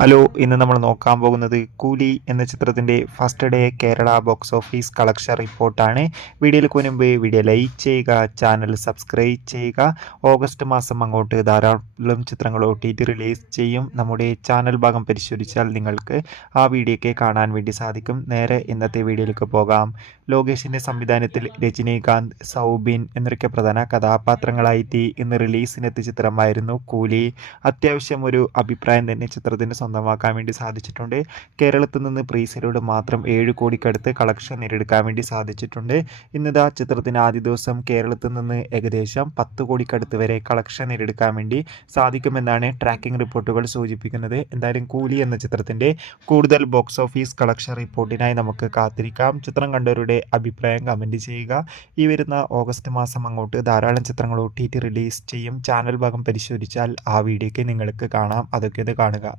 Hello, ഇന്ന് നമ്മൾ നോക്കാൻ പോകുന്നത് കൂലി എന്ന ചിത്രത്തിൻ്റെ first day Kerala box office collection റിപ്പോർട്ടാണ്. വീഡിയോയിലേക്ക് മുൻപ് വീഡിയോ ലൈക്ക് ചെയ്യുക, ചാനൽ സബ്സ്ക്രൈബ് ചെയ്യുക. ഓഗസ്റ്റ് മാസം അങ്ങോട്ട് ധാരാളം ചിത്രങ്ങൾ OTT റിലീസ് ചെയ്യും. നമ്മുടെ ചാനൽ ഭാഗം പരിശോധിച്ചാൽ നിങ്ങൾക്ക് ആ വീഡിയോയ്ക്ക് കാണാൻ വേണ്ടി സാധിക്കും. നേരെ ഇന്നത്തെ വീഡിയോയിലേക്ക് പോകാം. ലോകേഷിൻ്റെ സംവിധാനത്തിൽ രജനീകാന്ത്, സൗബിൻ എന്നൊക്കെ പ്രധാന കഥാപാത്രങ്ങളായി ഇന്ന് റിലീസിനെത്തിയ ചിത്രമായിരുന്നു കൂലി. അത്യാവശ്യം ഒരു അഭിപ്രായം തന്നെ ചിത്രത്തിന് സ്വന്തമാക്കാൻ വേണ്ടി സാധിച്ചിട്ടുണ്ട്. കേരളത്തിൽ നിന്ന് പ്രീസെയിലൂടെ മാത്രം 7 കോടിക്കടുത്ത് കളക്ഷൻ നേടിയെടുക്കാൻ വേണ്ടി സാധിച്ചിട്ടുണ്ട്. ഇന്നിതാ ചിത്രത്തിന് ആദ്യ ദിവസം കേരളത്തിൽ നിന്ന് ഏകദേശം 10 കോടിക്കടുത്ത് വരെ കളക്ഷൻ നേടിയെടുക്കാൻ വേണ്ടി സാധിക്കുമെന്നാണ് ട്രാക്കിംഗ് റിപ്പോർട്ടുകൾ സൂചിപ്പിക്കുന്നത്. എന്തായാലും കൂലി എന്ന ചിത്രത്തിൻ്റെ കൂടുതൽ ബോക്സ് ഓഫീസ് കളക്ഷൻ റിപ്പോർട്ടിനായി നമുക്ക് കാത്തിരിക്കാം. ചിത്രം കണ്ടവരുടെ അഭിപ്രായം കമൻറ്റ് ചെയ്യുക. ഈ വരുന്ന ഓഗസ്റ്റ് മാസം അങ്ങോട്ട് ധാരാളം ചിത്രങ്ങൾ OTT റിലീസ് ചെയ്യും. ചാനൽ ഭാഗം പരിശോധിച്ചാൽ ആ വീഡിയോയ്ക്ക് നിങ്ങൾക്ക് കാണാം. അതൊക്കെ ഇത് കാണുക.